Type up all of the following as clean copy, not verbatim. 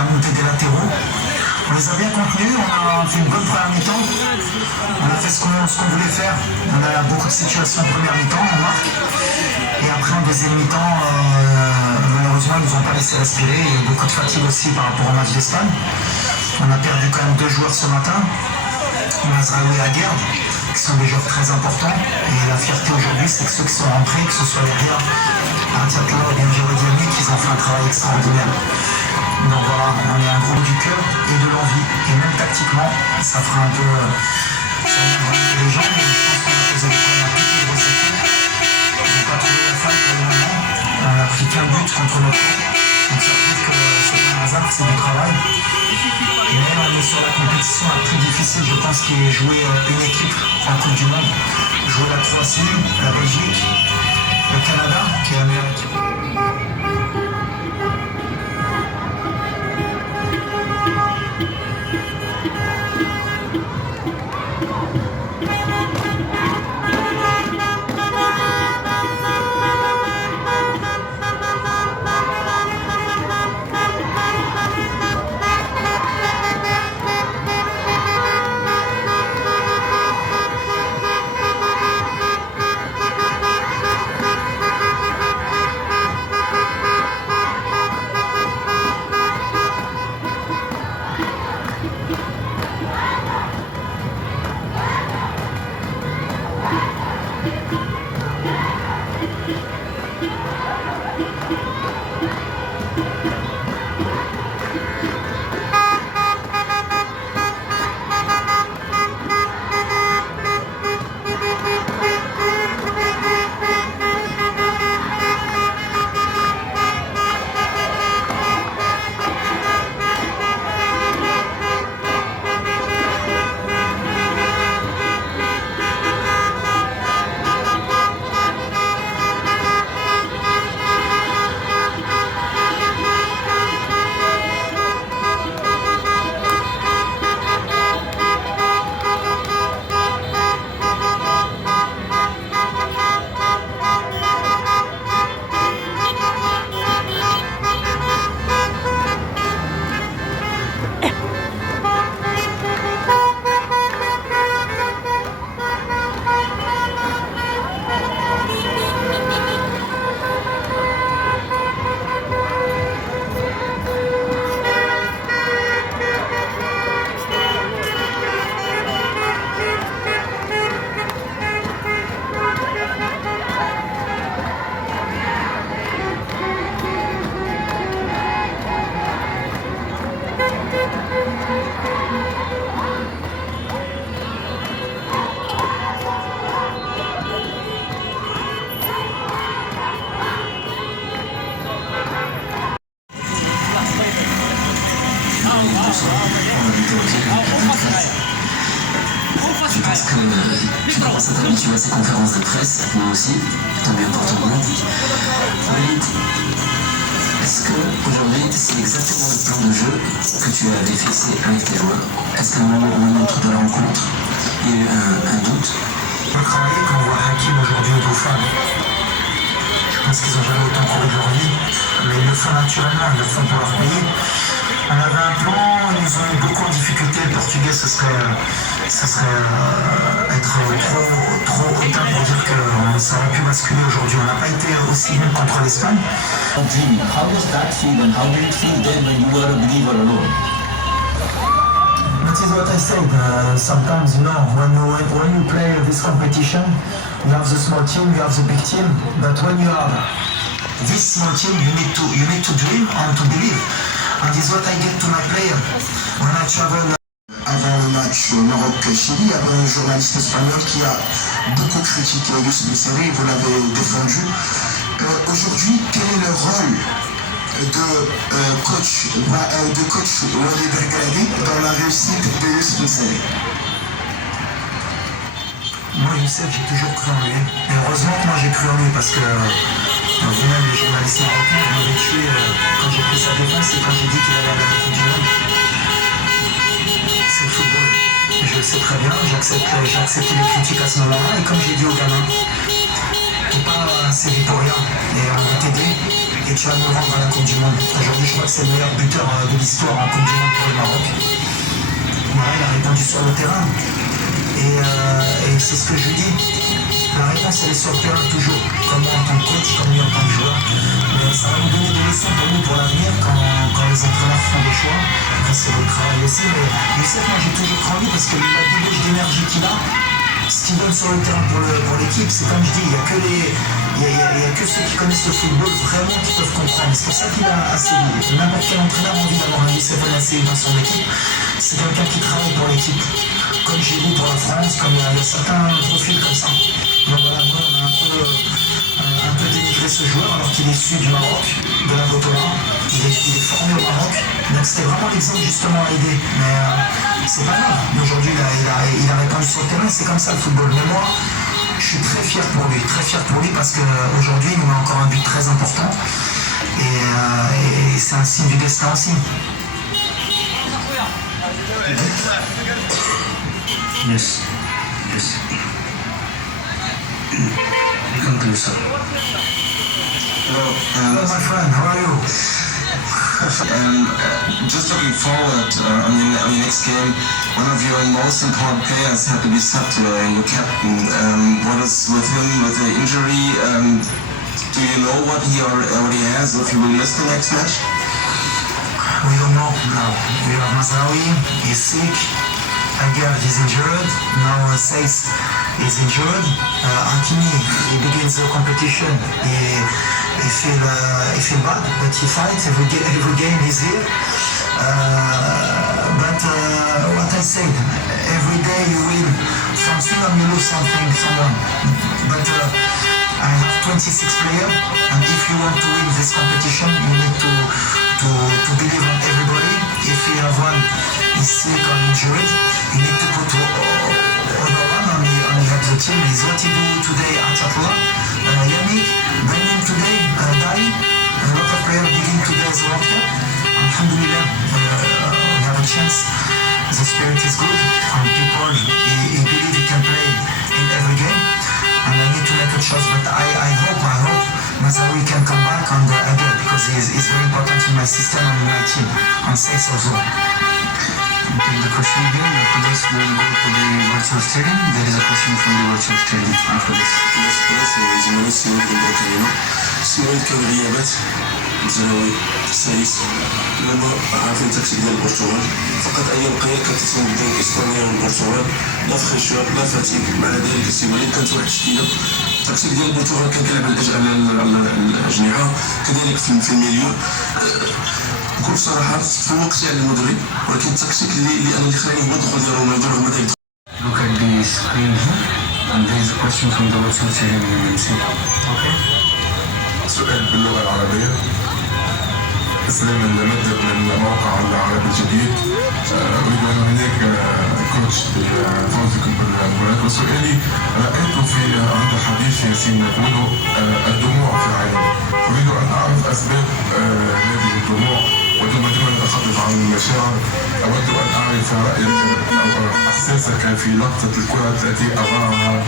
la montée des latéraux. On les a bien contenus, on a fait une bonne première mi-temps. On a fait ce qu'on voulait faire. On a beaucoup de situations en première mi-temps, on marque. Et après en deuxième mi-temps, malheureusement ils ne nous ont pas laissé respirer. Il y a eu beaucoup de fatigue aussi par rapport au match d'Espagne. On a perdu quand même 2 joueurs ce matin. Mazraoui et Aguerd, qui sont des joueurs très importants. Et la fierté aujourd'hui, c'est que ceux qui sont rentrés, que ce soit les Ria, Artiatla ou bien Giroud, qu'ils ont fait un travail extraordinaire. Donc voilà, on est un groupe du cœur et de l'envie. Et même tactiquement, ça fera un peu... ça énerve les gens, mais je pense qu'on a posé des problèmes à toutes les grosses équipes. Ils n'ont pas trouvé la faille pour le moment. On n'a pris qu'un but contre notre camp. Donc ça prouve que c'est pas un hasard, c'est du travail. Mais on est sur la compétition la plus difficile, je pense, qui est jouer une équipe en Coupe du Monde. Jouer la Croatie, la Belgique, le Canada, qui est la meilleure équipe. Je pense que tu commences à t'habituer à ces conférences de presse, moi aussi, tant mieux pour tout le monde. Walid, est-ce qu'aujourd'hui c'est exactement le plan de jeu que tu avais fixé avec tes joueurs? Est-ce qu'à un moment ou un autre de la rencontre, il y a eu un doute? On peut travailler quand on voit Hakim aujourd'hui au Bouffon. Je pense qu'ils n'ont jamais autant couru de leur vie, mais ils le font naturellement, ils le font pour leur pays. On avait un plan, ils nous ont mis beaucoup en difficulté. Le Portugais, ce serait être trop hautain pour dire que ça aurait pu basculer aujourd'hui. On n'a pas été aussi bon contre l'Espagne. Jimmy, how does that feel and how did it feel then when you were a believer alone? That is what I said. Sometimes, when you play this competition, you have the small team, you have the big team. But when you have this small team, you need to dream and to believe. And this is what I get to my player when I travel. Avant le match Maroc-Chili, il y avait un journaliste espagnol qui a beaucoup critiqué Youssef N'Céré, vous l'avez défendu. Aujourd'hui, quel est le rôle de coach Walid Regragui dans la réussite de Youssef N'Céré? Moi, Youssef, j'ai toujours cru en lui. Et heureusement que moi j'ai cru en lui parce que vous-même, les journalistes marocains, vous m'avez tué quand j'ai pris sa défense et quand j'ai dit qu'il allait aller à la Coupe du Monde. C'est le football. Je le sais très bien, j'ai accepté les critiques à ce moment-là et comme j'ai dit aux gamins, t'es pas assez vite pour rien et on va t'aider. et tu vas me rendre à la Coupe du Monde. Aujourd'hui, je crois que c'est le meilleur buteur de l'histoire en Coupe du Monde pour le Maroc. Voilà, il a répondu sur le terrain. Et c'est ce que je lui dis. La réponse, elle est sur le terrain toujours. Comme moi en tant que coach, comme lui en tant que joueur. Mais ça va nous donner des leçons pour nous pour l'avenir quand les entraîneurs font des choix. Après, c'est votre travail aussi. Mais je sais que moi, j'ai toujours cru en lui parce que la débauche d'énergie qu'il a, ce qu'il donne sur le terrain pour l'équipe, c'est comme je dis, il n'y a que ceux qui connaissent le football vraiment qui peuvent comprendre. C'est pour ça qu'il a assez dit. N'importe quel entraîneur a envie d'avoir un Youssef El Nasri dans son équipe. C'est quelqu'un qui travaille pour l'équipe. Comme j'ai dit pour la France, comme il y a certains profils comme ça. Donc voilà, nous on a un peu dénigré ce joueur alors qu'il est issu du Maroc, de la Botola. Il est formé au Maroc. Donc c'était vraiment l'exemple justement à aider. Mais c'est pas grave. Aujourd'hui il a répondu sur le terrain, c'est comme ça le football. Mais moi, je suis très fier pour lui parce qu'aujourd'hui il nous met encore un but très important. Et c'est un signe du destin aussi. Yes. You can do so. Hello my friend, how are you? Just looking forward on your next game, one of your most important players had to be subbed, your captain. What is with him with the injury? Do you know what he already has, if he will miss the next match? We don't know now. We have Mazraoui, he's sick. Aguerd is injured. Now Saiss is injured. Hakimi, he begins the competition. He feel bad, but he fights every game he's here. But what I said, every day you win from Sudan, you lose someone. But I have 26 players, and if you want to win this competition, you need to believe in everybody. If you have one is sick or injured, you need to put other one on the team. Is what he do today at Chapua. Yannick, bring him today, Dali. A lot of players begin today's World Cup. Alhamdulillah, we have a chance. The spirit is good, and people he believe he can play in every game. And I need to make a choice, but I hope Mazraoui can come back again because he's very important in my system and in my team. And Saiss also. Take the question again. After this, we will go to the virtual stadium. There is a question from the virtual stadium after this. سؤال كان غيابات مزراوي سايس لما عارفين التكتيك ديال البرتغال فقط ايام قليله كانت تسمى بين اسبانيا والبرتغال لا فخيشوار لا فاتيك مع ذلك السيمالي كانت واحد الشتيله التكتيك ديال البرتغال كان كيلعب على الاجنحه كذلك في الميليو بكل صراحه تفوقتي على المدرب ولكن التكتيك اللي خلاني هو الدخول ديال رونالدو رغم ذلك. Look at the screen here, and there is a question from the virtual stadium. You will see. Okay. سؤال باللغة العربية. إسلام المدد من موقع العربي الجديد. أريد أن هناك كوتش بفوزكم بالمباراة وسؤالي رأيت عند حديث ياسين يقول الدموع في عينه. أريد أن أعرف أسباب هذه الدموع ودون أن أتحدث عن المشاعر. أود أن أعرف رأيك أو إحساسك في لقطة الكرة التي أضاعها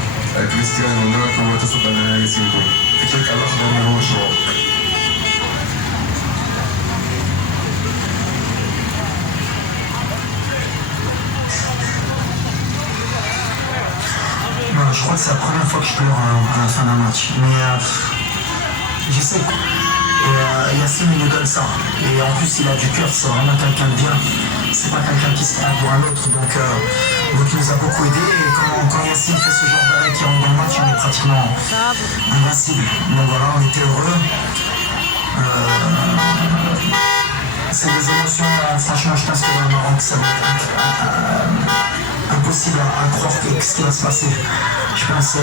كريستيانو رونالدو وتصدى لها ياسين بونو. في تلك اللحظة ما هو شعورك؟ Je crois que c'est la première fois que je pleure à la fin d'un match. Mais je sais que Yacine il nous donne ça. Et en plus il a du cœur, c'est vraiment quelqu'un de bien. C'est pas quelqu'un qui se prend pour un autre. Donc il nous a beaucoup aidé. Et quand Yacine fait ce genre d'arrêt qui rentre dans le match, on est pratiquement invincible. Donc voilà, on était heureux. C'est des émotions, franchement je pense que dans le Maroc ça va être impossible à croire ce qui va se passer. Je pense que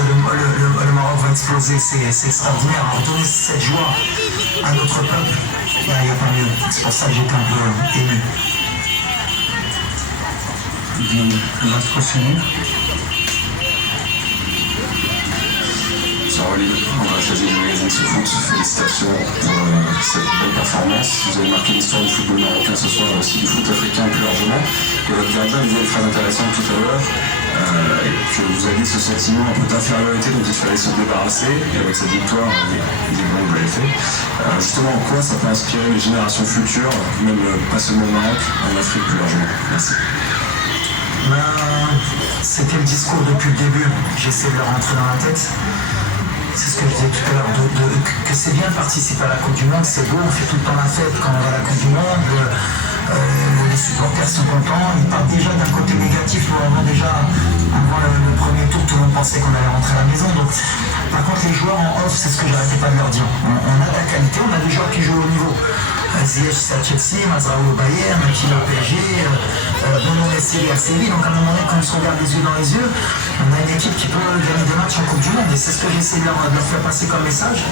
le Maroc va exploser, c'est extraordinaire. Redonner cette joie à notre peuple, il n'y a pas mieux. C'est pour ça que j'étais un peu ému. The last question here. Charlie, André Chazier du magazine Ce Foot, félicitations pour cette belle performance. Vous avez marqué l'histoire du football marocain ce soir, mais aussi du foot africain plus largement. Et votre gardien disait une phrase intéressante tout à l'heure, et que vous aviez ce sentiment un peu d'infériorité dont il fallait se débarrasser, et avec cette victoire, visiblement vous l'avez fait. Justement, en quoi ça peut inspirer les générations futures, même pas seulement au Maroc, en Afrique plus largement? Merci. C'était le discours depuis le début, j'essaie de le rentrer dans la tête. C'est ce que je disais tout à l'heure, que c'est bien de participer à la Coupe du Monde, c'est beau, on fait tout le temps la fête quand on va à la Coupe du Monde, les supporters sont contents, ils partent déjà d'un côté négatif, normalement déjà, avant le premier tour, tout le monde pensait qu'on allait rentrer à la maison. Donc, par contre, les joueurs en off, c'est ce que j'arrêtais pas de leur dire. On a de la qualité, on a des joueurs qui jouent au niveau. Ziyech c'est à Chelsea, Mazraoui au Bayern, Makili au PSG, Bono Messi à Séville. Donc à un moment donné, quand on se regarde les yeux dans les yeux, on a une équipe qui peut gagner des matchs en Coupe du Monde. Et c'est ce que j'essaie de leur faire passer comme message,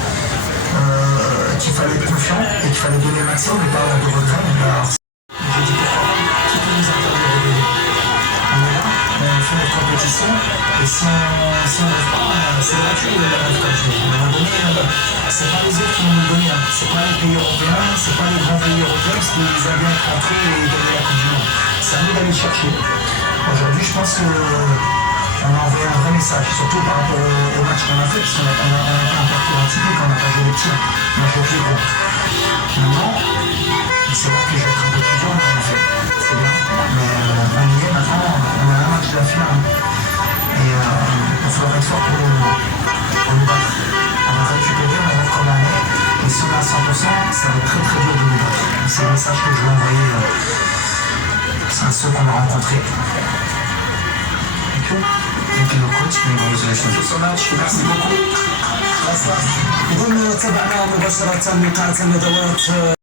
qu'il fallait être confiant et qu'il fallait donner le maximum et pas avoir de regrets. Alors, j'ai dit pourquoi, qui peut nous interdire de gagner? On est là, on fait notre compétition, et si on n'arrive pas, c'est gratuit la rêve comme je dis. À un moment donné, c'est pas les autres qui vont nous le donner, hein. C'est pas les pays européens, c'est pas les grands pays européens qui aiment bien rentrer et gagner la Coupe du Monde. C'est à nous d'aller le chercher. Aujourd'hui, je pense qu'on a envoyé un vrai message, surtout par rapport au match qu'on a fait, parce qu'on a fait un parcours atypique, on n'a pas joué les petits, on a joué les gros. Maintenant, c'est vrai que je vais être un peu plus dur, mais on a fait. C'est bien. Mais on y est maintenant, on a un match de la finale. Et il faudra être fort pour nous battre. On va récupérer, on va voir comment on est. Et si on est à 100%, ça va être très très dur de nous battre. C'est le message que je veux envoyer à ceux qu'on a rencontrés. Thank you, coach. Congratulations. Thank you so much. Merci beaucoup. إذن تابعنا مباشرة لقاء ندوات